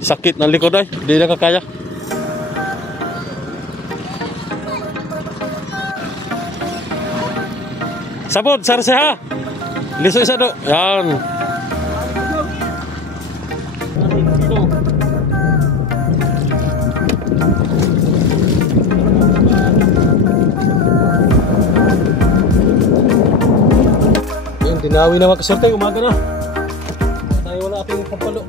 Sakit ng likod ay, hindi na kakaya. Sabod, sarse ha. Liso isa do. Yan. Yan, dinawi na makasorte, umaga na. Tayo wala ating pampalo.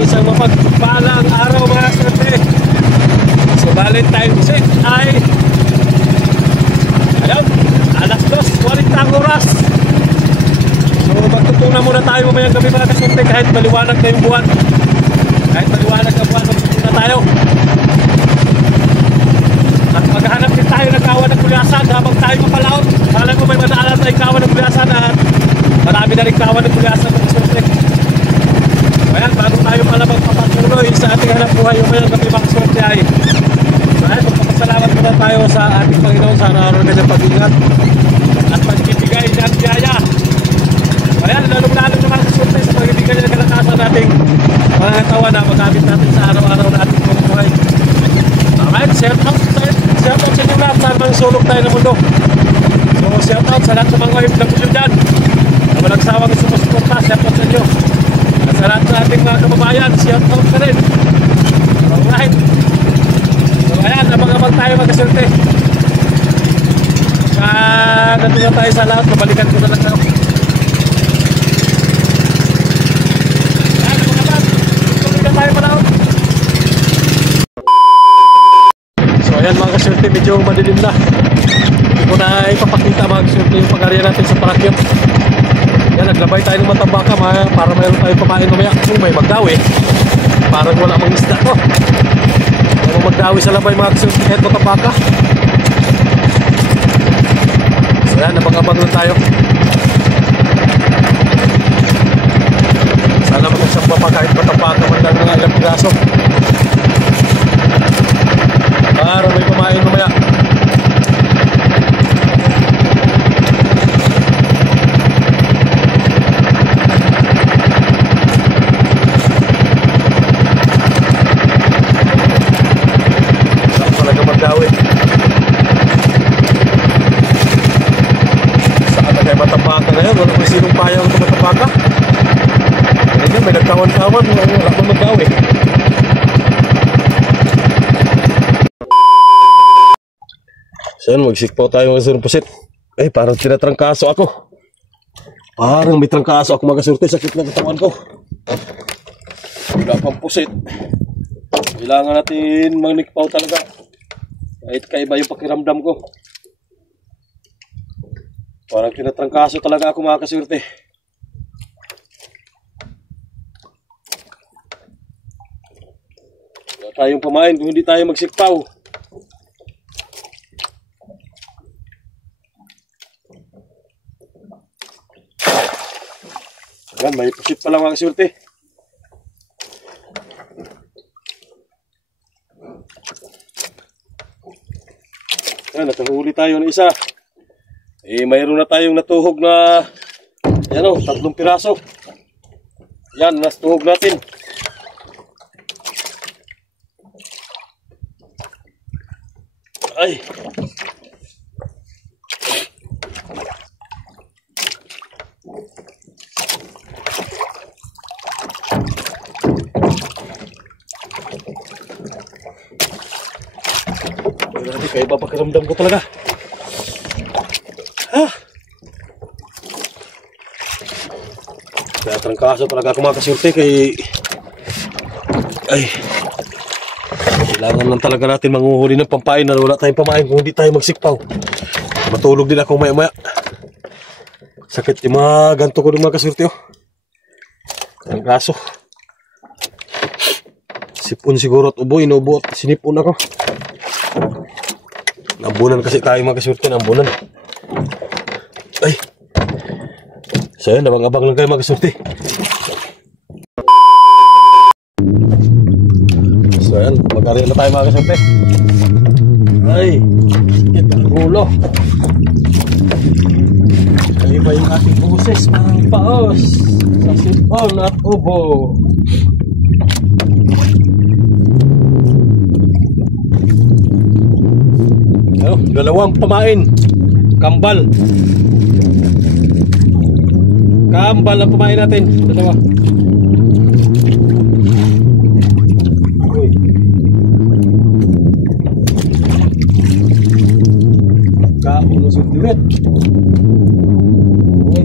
Isang mapagpalang araw mga swerte. So Valentine's Day ay ayun, alas 2:40 oras. So magtutunan muna tayo mamayang gabi mga kaswerte. Kahit maliwanag na yung buwan, kahit maliwanag na buwan, magtutunan tayo. At maghanap din tayo ng kawan ng kulyasan habang tayo mapalaot. Kala ko may madaalan tayong kawan ng kulyasan at marami na rin kawan ng kulyasan mga swerte. Ayan, bago tayo pala magpapatuloy sa ating hanap buhay yung mayang gabi mga swerte ay ayan, magpapasalamat muna tayo sa ating Panginoon sa araw-araw na kanyang pag-ingat at pagbibigay ng biyaya. Ayan, lalong-lalong na mga swerte sa pagbibigay ng kalakasan nating mga katawan na magamit natin sa araw-araw na ating buhay. Alright, shout out sa inyo lahat sa mga sulok tayo ng mundo. So shout out sa lahat ng mga OFW dyan na walang sawang sumusuporta. Shout out sa inyo. Sa lahat ng ating mga kababayan, shout out ka rin. Alright. So ayan, abang-abang tayo magkaswerte. Nandun na tayo sa lahat, mabalikan ko na lang ako. Ayan, abang-abang. Tuloy na tayo pala. So ayan mga kaswerte, medyo madilim na. Hindi ko na ipapakita mga kaswerte yung pag-area natin sa parakyat. Yan, naglabay tayo ng matambaka para mayroon tayong pamain mamaya. Kung may magdawi, parang wala mang isda to. Kung magdawi sa labay mga kaswerte kahit matambaka. So yan, nabang-abang lang tayo. Sana magkasamba pa kahit matambaka man lang ng ilang piraso para may pamain mamaya. Matambaka na yan, wala kung sinong payang ito matambaka. Ganyan, may nagkawan-kawan, wala kong magawi. So yun, magsikpaw tayo mga surong pusit. Ay, parang tinatrangkaso ako. Parang may trangkaso ako mga surte, sakit na katawan ko. Wala pang pusit. Kailangan natin magnikpaw talaga. Kahit kaiba yung pakiramdam ko. Parang tinatrangkaso talaga ako mga kaswerte. Wala tayong pamain kung hindi tayo magsikpaw. Ayan, may pusit pa lang mga kaswerte. Ayan, nakahuli tayo ng isa. Mayroon na tayong natuhog na yan o, 3 piraso. Yan, nastuhog natin. Ay. Grabe, kaya papakiramdam ko talaga. Kaya trangkaso talaga ako mga kasurte kay ay kailangan lang talaga natin manguhuli ng pampain na wala tayong pamain kung hindi tayo magsikpaw. Matulog din ako maya maya. Sakit yung mga ganto ko ng mga kasurte oh. Trangkaso. Sipon siguro at ubo, inubo at sinipon ako. Nambunan kasi tayo mga kasurte, nambunan. Ay. So yun, abang-abang lang kayo mga kasurte. So yan, mag-area na tayo mga kasurte. Ay, sakit ang ulo. Ay ba yung ating boses ng paos sa sipon at ubo. Dalawang pamain. Kambal. Kambal ang pamain natin. Dalawa. Uy. Kaunusog liwet. Uy.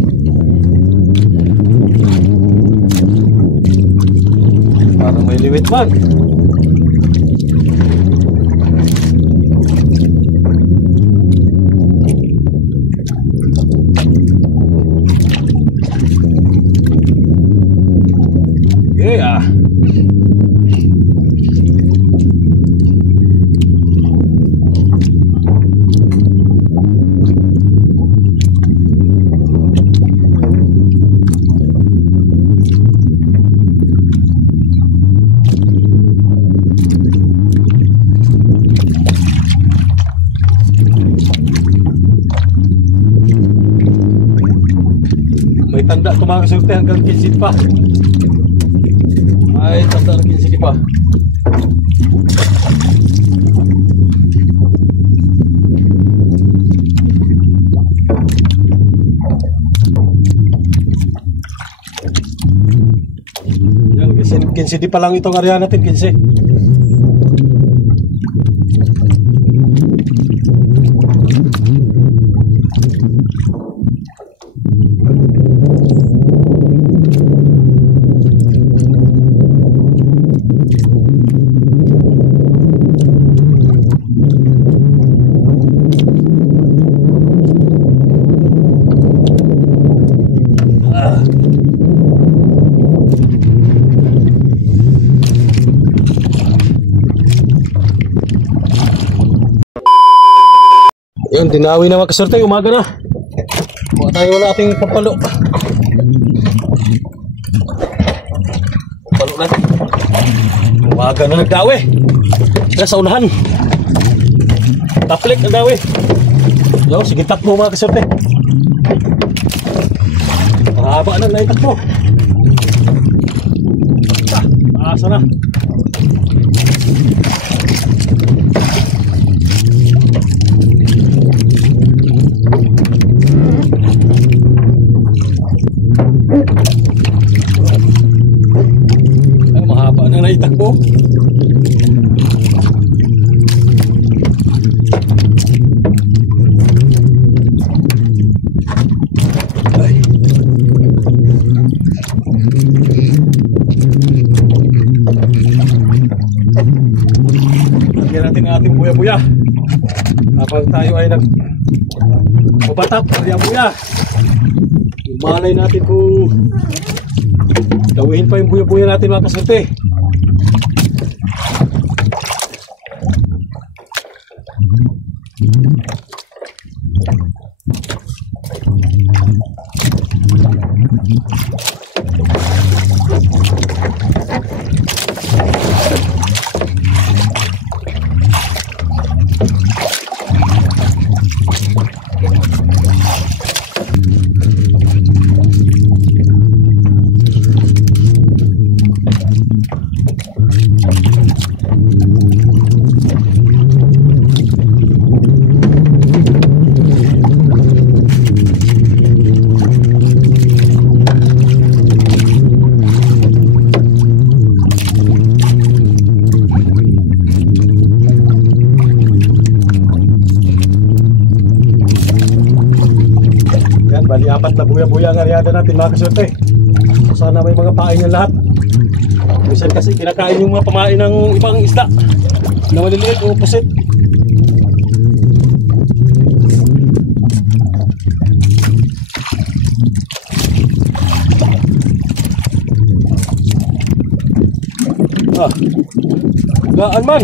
Parang may liwet man. Yeah. May tanda ito mga kasurte hanggang 15 pa. May tanda na 15 pa. Yan, 15 pa lang itong area natin, 15. Yun, dinawi na mga kasurte, umaga na. Kuha tayo na ating pampalo. Pampalo natin. Umaga na nagdawi. Kaya sa unahan. Taplik ang dawi. Yo, sige takbo mga kasurte. Mahaba na naitakbo. Asa na. Ay, mahaba na naitakbo. Ay. Lagyan natin ang ating buya-buya. Kapag tayo ay nagpabatap, buya-buya. Malay natin kung gawin pa yung buya-buya natin mga kasurte. Bali, apat na buya-buya ang aryada natin mga kasurte. Sana may mga pain yan lahat. Minsan kasi kinakain yung mga pamain ng ibang isda na maliliit o pusit. Gaan man.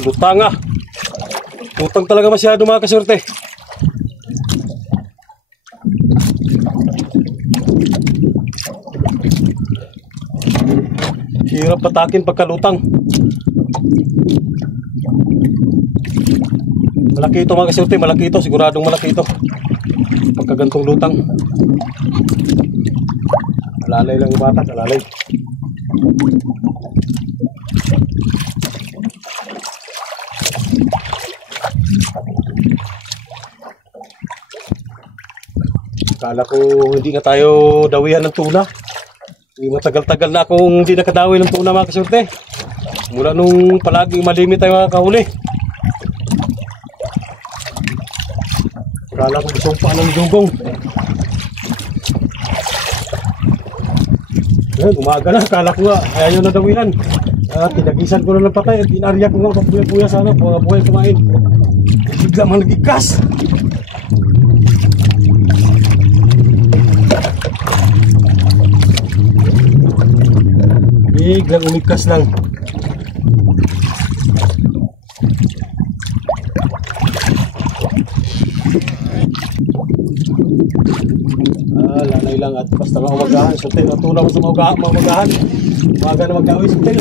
Lutang ah. Lutang talaga masyado mga kasurte. Hirap patakin pagkalutang. Malaki ito mga kasurte, malaki ito. Siguradong malaki ito pagkagantong lutang. Alalay lang yung bata, alalay. Kala ko hindi na tayo dawihan ng tuna. Matagal-tagal na akong hindi nakadawi ng tuna mga kasurte. Mula nung palaging malimit tayo mga kahuli. Kala ko gusto pa ng dugong. Umaga na, kala ko nga ayaw na dawihan. Tinagisan ko na ng patay at inarya ko nga papuya-puya sana mga buhay kumain. Bigla man nagikas. Biglang umikas lang. Lalay lang at basta maumagahan. Sutil, natuna mo sa maumagahan. Umaga na magkawin, sutil.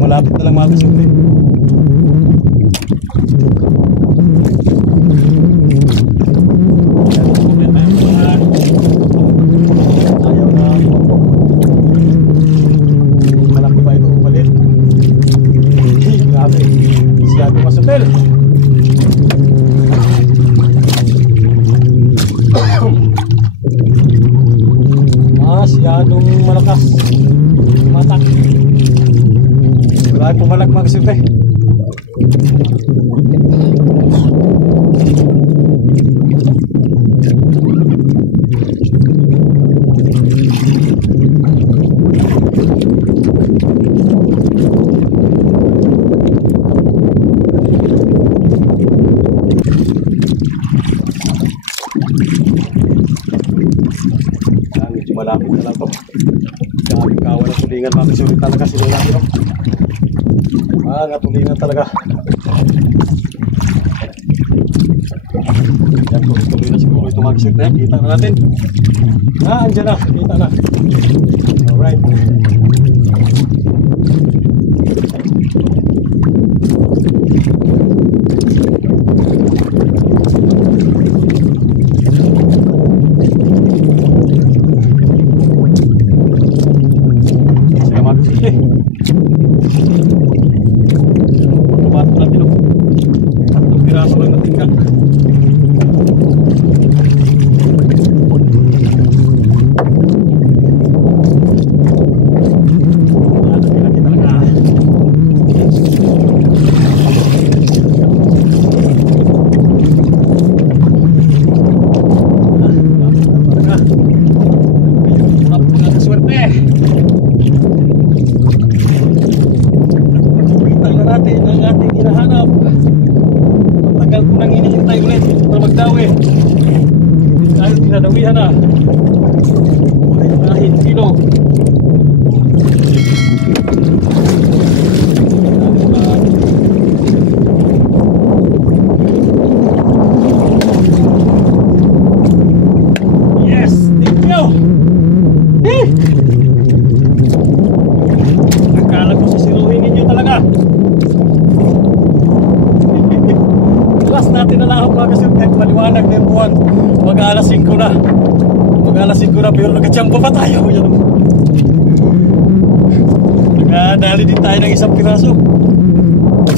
Malapit na lang mga kasurte. Malaki ba ito umalit? Grabe, siyado masutel. Masyadong malakas matak. Wala pumalag mga kasurte. Medyo malapit na lang ito. Dami kawan ng tulingan mga kasurte talaga sila natin. Natulingan talaga. Yan, tuloy na siguro ito mga kasurte. Kita na natin. Andyan na. Kita na. Alright. Tagal ko nang hinihintay ulit para magdawi. Tayo tinadawihan na. Kahit kilo. Yes, thank you. Akala ko sisiruhin ninyo talaga. Last natin na lang mga kasurtek, maliwanag na yung buwan. Mag-alas 5 na. Mag-alas 5 na pero nagkatsyampo pa tayo. Nagdali din tayo ng isang piraso.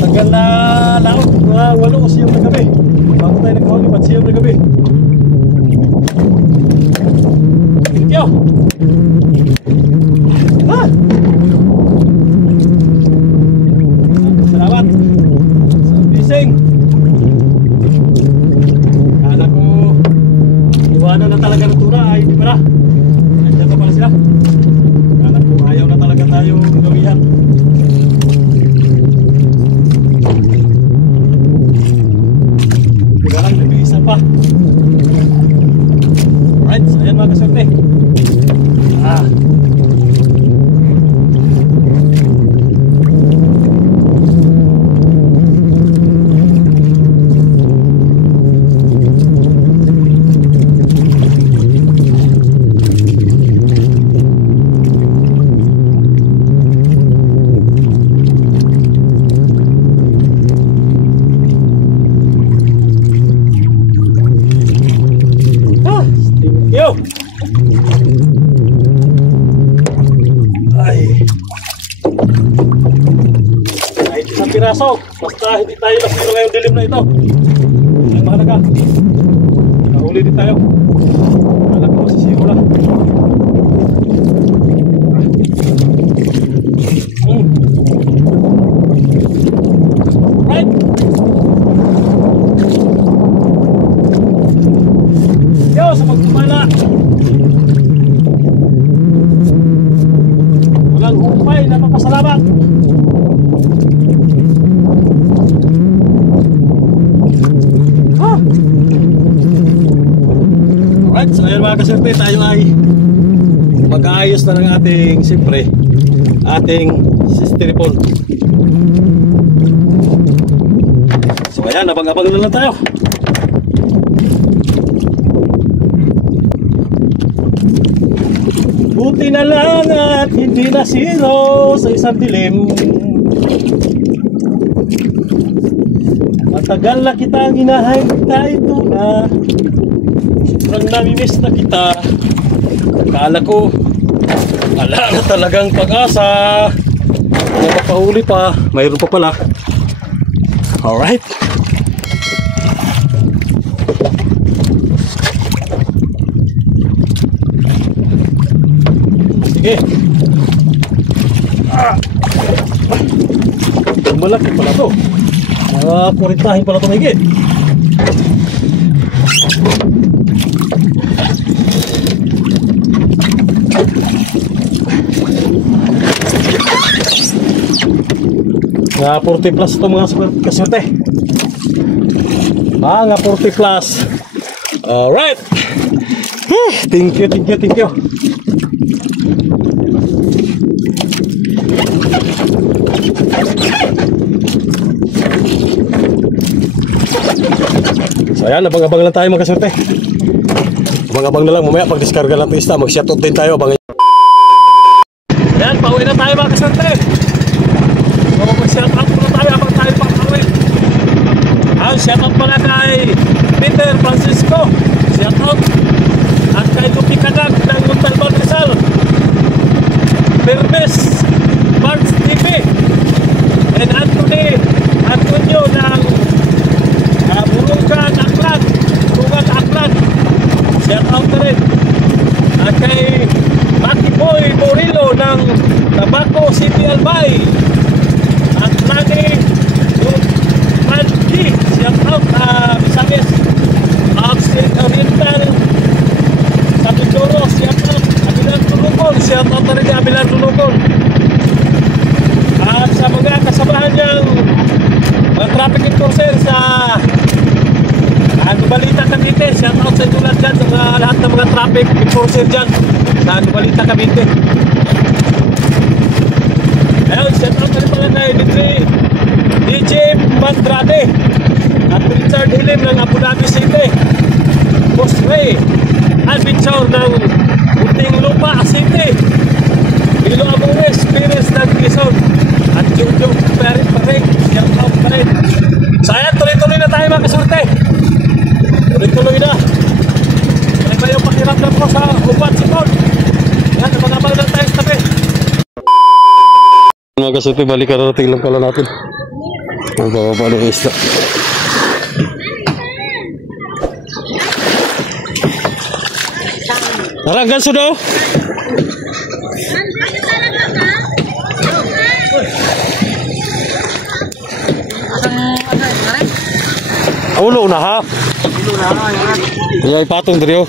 Tagal na laot, mga 8 o siyam na gabi. Bago tayo nagkahuli, ba't siyam na gabi? Thank you. Ah! Salamat sa bising. Kala ko iwanan na talaga ng tuna, ay di pala. Nandiyan pa pala sila. Kala ko ayaw na talaga tayo gawihan. Diba lang, nag-iisa pa. Alright, so ayan mga kaserte. Ah. Piraso, basta hindi tayo nasiro ngayong dilim na ito. Ang mahalaga, nahuli din tayo. Alam ko masisiro lang. Right. Yo, sa pagkumala. Walang humpay, napapasalamat. Alright, so ayan mga kaserte, tayo ay mag-aayos na ng ating, siyempre, ating styrofoam. So ayan, abang-abang na lang tayo. Buti na lang at hindi nasiro sa isang dilim. Matagal na kitang hinahanap kahit tuna. Sobrang namimiss na kita. Akala ko wala na talagang pag-asa na makahuli pa. Mayroon pa pala. Alright. Sige. Malaki pala to. Kurintahin pala ito higit. Nga 40 plus ito mga kaserte. Mga 40 plus. Alright. Thank you, thank you, thank you. So ayan, abang-abang lang tayo mga kaserte. Abang-abang na lang, mamaya pag diskarga lang ito isda, mag-shoutout din tayo. Ayan, pauwi na tayo mga kaserte. So mag-shoutout na tayo habang tayo pang-pauwi. Ang shoutout pala kay Peter Francisco, shoutout. At kay Lupi Kadag ng Montalban Rizal, Permes Barnes TV, and Antonio ng Burungan Aklan, shoutout na rin. At kay Maki Boy Morillo ng Tabaco City Albay, at Nani Manji, shoutout Misamis, Absent Oriental sa Mindoro, shoutout Abilan Tulukon, shoutout na rin kay Abilan Tulukon. At sa mga kasamahan niyang traffic enforcer sa Nubalita Cavite. Shout out sa inyo lahat dyan, sa mga, lahat ng mga traffic enforcer dyan sa Nubalita Cavite. Ayun, shout out na rin pala na DJ Mandrade at Richard Hilim ng Abu Dhabi City. Boss Ray Albichor ng Puting Lupa City. Bilo Amores, Pires ng Quezon. At Jojo Perin pa rin. Shout out pa rin. So ayan, tuloy-tuloy na tayo mga kasurte. Tuloy-tuloy na. Kaya ba yung pakiramdam ko sa upat sipon? Yan, mga lang tayo sa tabi. Mga kasurte, balik karating lang pala natin. Ang bababa ng isla. Naranggan sudah. Ulo na ha. Ya ipatong diri.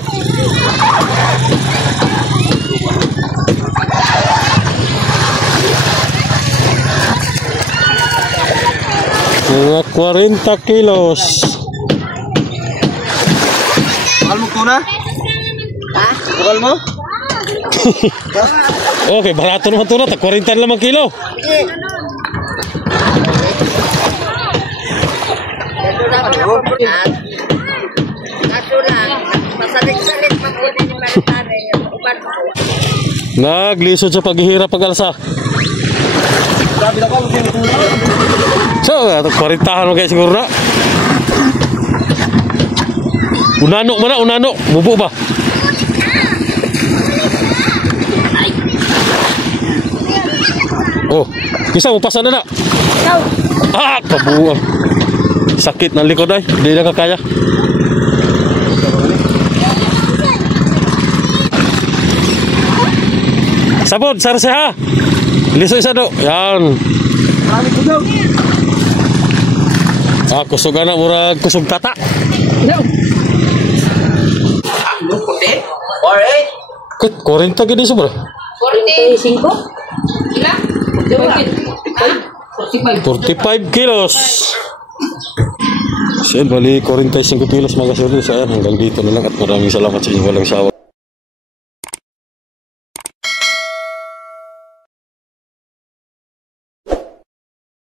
Mga 40 kilos. Bukal mo kuna? Ha? Bukal mo? Okay, barato naman ito na. 40 lang ang kilo. Naglisod sa paghihirap pag-alsa. So, 40 mo kayo siguro na. Unano mo na, unano. Bubo ba? Oh, kisa mo pasan na na. Ah, kabuang. Sakit ng likod ay. Hindi na kakaya. Sabon, sarse ha. Liso isa do. Yan. Ah, kusog na. Murag kusog tata. Kut, 40 gini sobra. 45? Ilan? 45 kilos. Siya, bali 45 kilos mga kasurdo. Sayang, hanggang dito na lang at maraming salamat sa inyo walang sawa.